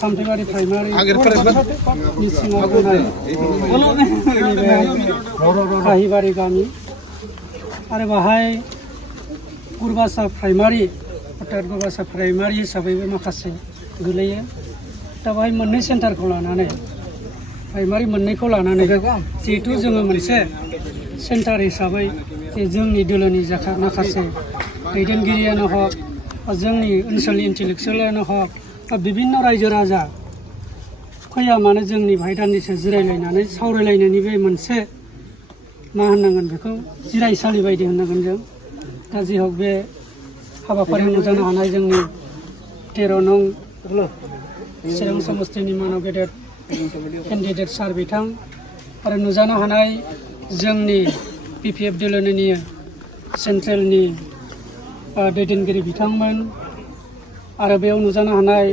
सामथाइबारि primary काहिबारि गामि आरो बाहाय गुरबासा प्राइमारि अर्थात गुरबासा प्राइमारि हिसाबैबो माखासे गोलैयो दा बाहाय मोननै सेन्टारखौ लानानै प्राइमारि मोननैखौ लानानै जिहेतु जोङो मोनसे सेन्टार हिसाबै जे जोंनि दोलोनि माखासे दैदेनगिरियानो हक जोंनि ओनसोलनि इन्टेलेक्सुवेलानो हक बिभिन्न रायजो राजा फैया मानो जोंनि बाहाय दान्दिसे जिरायलायनानै सावरायलायनायनि बे मोनसे मा होननांगोन बेखौ जिरायसालि बायदि होननांगोन जों दा जि हक बे हाबाफारियाव नुजानो हानाय जोंनि 13 नं चिरां समस्तिनि मानाव गेदेर केन्डिडेट सार बिथां आरो नुजानो हानाय जोंनि BPF दोलोनि सेन्ट्रेलनि दैदेनगिरि बिथांमोन आरो बेयाव नुजानो हानाय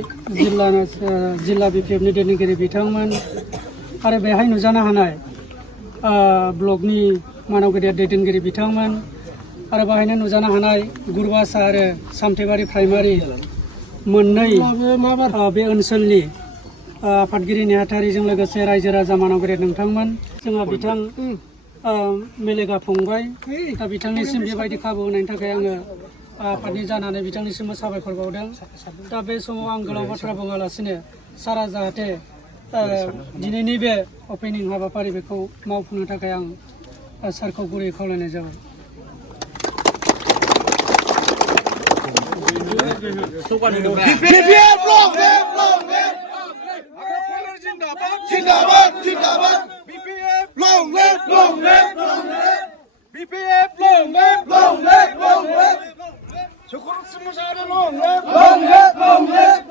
जिल्ला BPFनि दैदेनगिरि बिथांमोन आरो बेहाय नुजानो हानाय ब्लकनि मानाव गेदेर दैदेनगिरि बिथांमोन आरो बाहायनो नुजानो हानाय गुरबासा आरो सामथाइबारि प्राइमारि मोननै बे ओनसोलनि आफादगिरि नेहाथारिजों लोगोसे रायजो राजा मानाव गेदेर नोंथांमोन जोंहा बिथां मेलेगा फंबाय दा बिथांनिसिम बेबायदि खाबु होनायनि थाखाय आङो आफादनि जानानै बिथांनिसिमबो साबायखर बावदों दा बे समाव आं गोलाव बाथ्रा बुङालासिनो सारा जाहाथे दिनैनि बे अपेनिं हाबाफारि बेखौ मावफुंनो थाखाय आं सारखौ गुरै खावलायनाय जाबाय Long live, long live, long live. BPF, long live, long live, long live. Long live, long live.